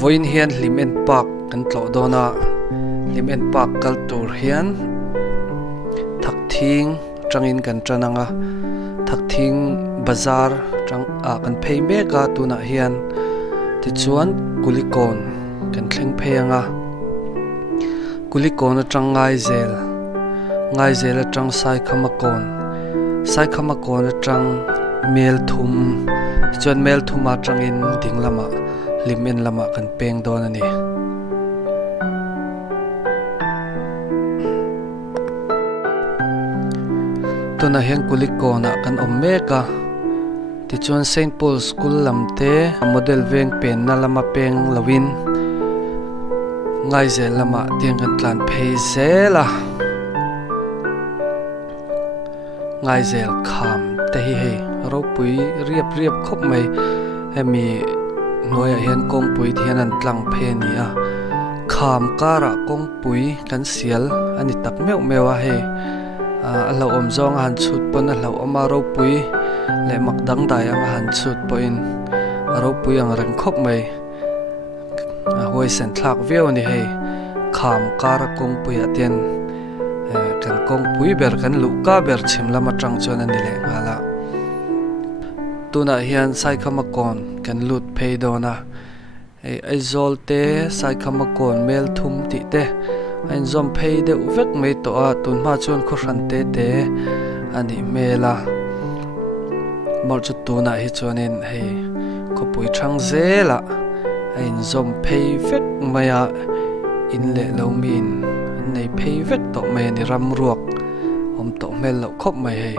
voin hian Hlimen Park kan tlo dona Hlimen Park culture hian thak thing tangin kan trananga thak thing bazar tang kan phei meka tuna hian ti chuan kulikon kan thleng pheianga kulikon atang ngai zel atang sai khamakon atang mel thum chuan mel thuma tangin dinglama Hlimen lama kan peng don ani tuna hian kulikona kan ommeka ti chuan St Paul School lamte model veng pen na lama peng lawin ngai zel lama tiang kan tlan phei zela ngai zel kham te hi hei ro pui riap khop mai hemi noya hian kong pui thian an tlang phe ni a kham kara kong pui kan sial ani tak mewa he alo om zong han chut pon alo oma ro pui le mak dang dai ang han chut po in ro pui ang reng khop mai hoi sen thlak veo ni he kham kara kong pui atien kan kong pui ber kan lu ka ber chim lama tang chon ani le ngala tuna hian sai khamakon kan lut phei dona ai zolte sai khamakon mel thum ti te an zom phei de uvek mei to a tun ma chon kho ran te ani mela mor chu tuna hi chonin hei ko pui thang zela ein zom phei vek maya in le lo min nei phei vek to me ni ram ruak om to mel lo khop mai hei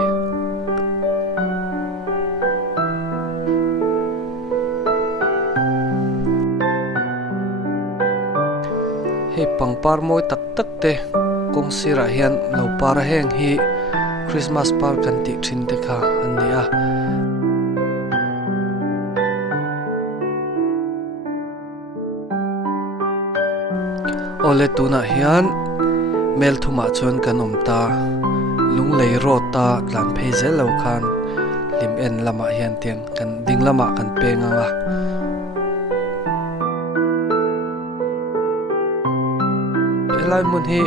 hei pangpar moi tak te kong sira hian lo para heng hi Christmas par kan ti thin te kha ania ole tuna hian mel thuma chon kan omta lunglei ro ta tlan phei zel lo khan Hlimen lama hian tiang kan ding lama kan penganga elai mun hi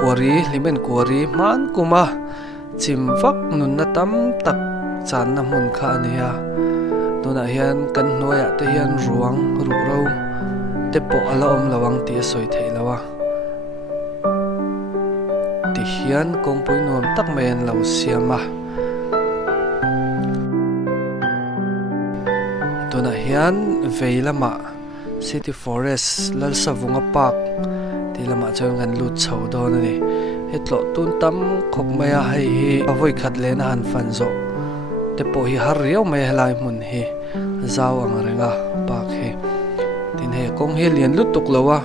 kwari Hlimen kwari man kuma chimvak nun na tam tak chan na mun kha ania tuna hian kan hnoya te hian ruang ru ro te po ala om lawang ti soi thei lawa ti hian kong pui nuam tak men lo siama tuna hian veilama City Forest LALSAVUNGA Park ti lama chong kan lut chho don ani hetlo tun tam khop maya hei hi avoi khat le na han fan zo te po hi har riau mai helai mun hi zaw ang renga park he tin he kong he lian lut tuk lawa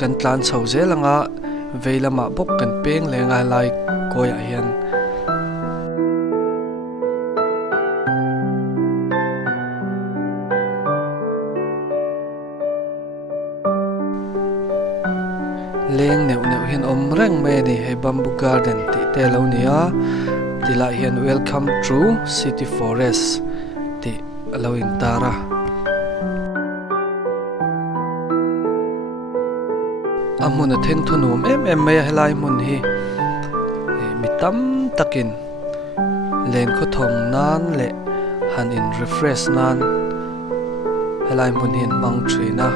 kan tlan chho zelanga veilama bok kan peng lenga lai koya hian leng neu hian om reng me ni he bamboo garden ti te lo nia ti la hian welcome to City Forest ti lo in tara amuna theng thunum em me helai mun hi mi tam takin len kho thong nan le han in refresh nan helai mun hin mang trina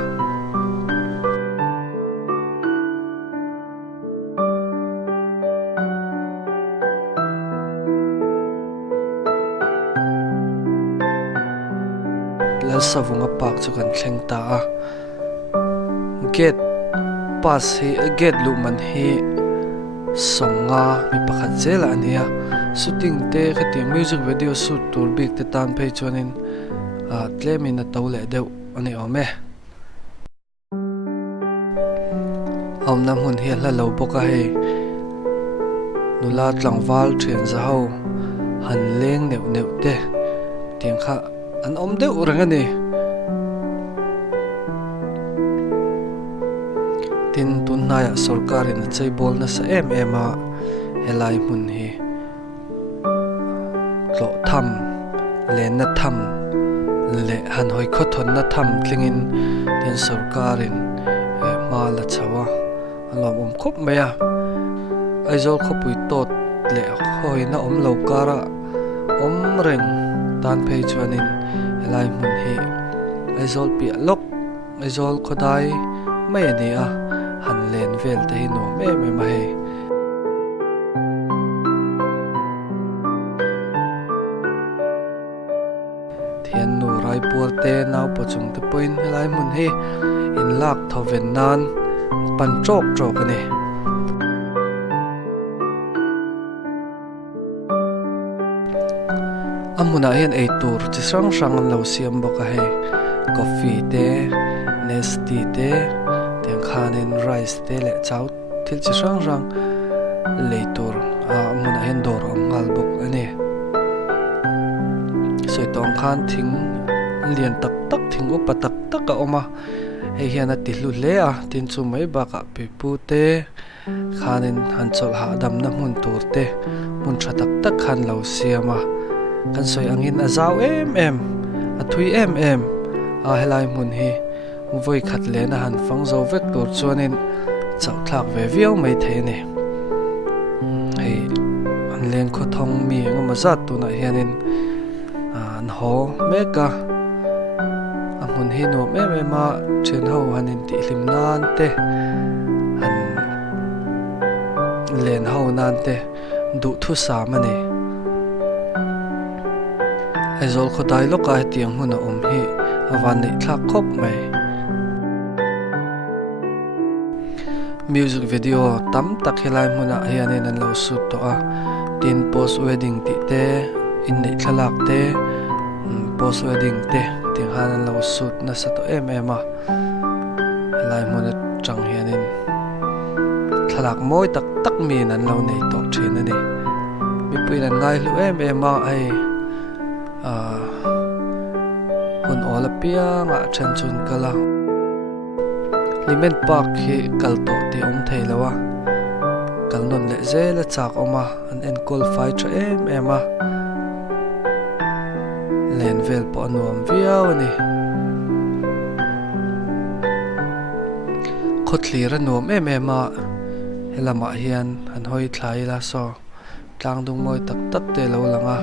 LALSAVUNGA Park chu kan thleng ta a gate pass hi gate lu man hi songa mi pakhat zela ania shooting te khati music video shoot tur big te tan phei chonin tlemin na tole deuh ani ome omna mun hi la lo boka he nula tlangwal thian za ho han leng neu te tiang kha an om deuh rangani tin tunaya sarkarin na chaibol na sa ema helai mun hi tlo tham len na tham le han hoi kho thon na tham tlingin ten sarkarin ma la chawa alom khop meya aizol khopui tot le hoi na lo kara reng tan phei chuanin helai mun hi aizol pi lok aizol khodai mai ani a han len vel te hi no me ma he thian nu rai pur te nau po chung te point helai mun hi in lak thoven nan pan chok chok ani amuna hian ei tur chi sang sang an lo siam boka he coffee te nesty te teng khanin rice te le chau thil chi sang sang leitur amuna hian dor om ngal bok ani soi tong khan thing lian tak tak thing upa tak tak a oma hei hian a ti hlu hle a tin chu mai baka pi pu te khanin han chol ha dam na mun tur te mun tha tak tak khan lo siama kan soi angin a zau em a thui em a helai mun hi voi khat le na han fang zo vek tur chuanin chau thlak ve viau mai the ni hei an len kho thong mi engama zat tu na hianin an ho meka a mun hi no me ma chen ho hanin ti hlim nan te an len ho nan te du thu sa ma ni aizol khodai loka tiang huna hi awan nei thlak khop mai music video tam tak helai huna hianin an lo shoot to a tin post wedding ti te in nei thalak te post wedding te ting han an lo shoot na sa to em a helai huna chang hianin thalak moi tak tak min an lo nei to thin ani mi puin an ngai lu em a ai hun ola pia nga chen chun kala Hlimen park hi kal to ti thei lawa kal non le ze la chak oma an en qualify tra em a len vel po nuam viau ani khotli ra nuam em a helama hian an hoi thlai la so tlang dung moi tak tak te lo langa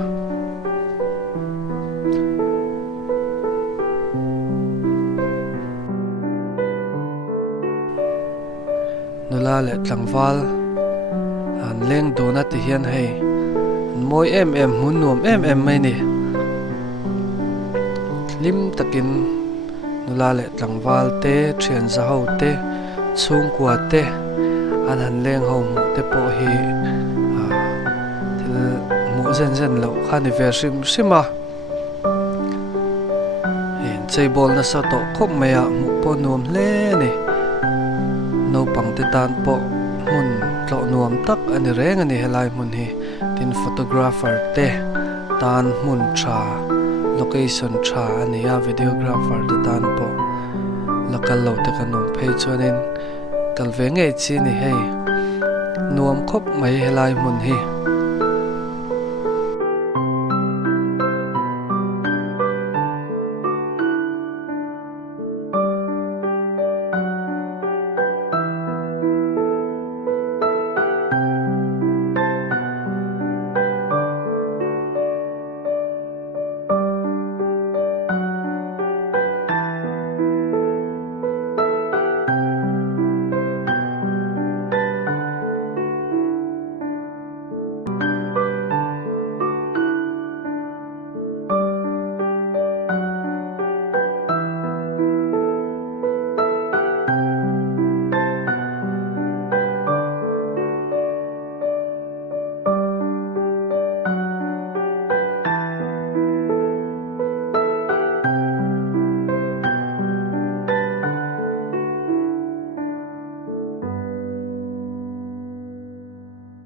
nula le tlangwal an leng dona ti hian hei moi em hun nuam em mai ni lim takin nula le tlangwal te thian za ho te chung kwa te an han leng ho mu te po hi til mu zen lo khani ver sima en chei bol na sa to khop maya mu po nuam le ni no pang te tan po mun tlo nuam tak ani reng ani helai mun hi tin photographer te tan mun tha location tha ani a videographer te tan po local lo te kanom phei chuanin kalve nge chi ni hei nuam khop mai helai mun hi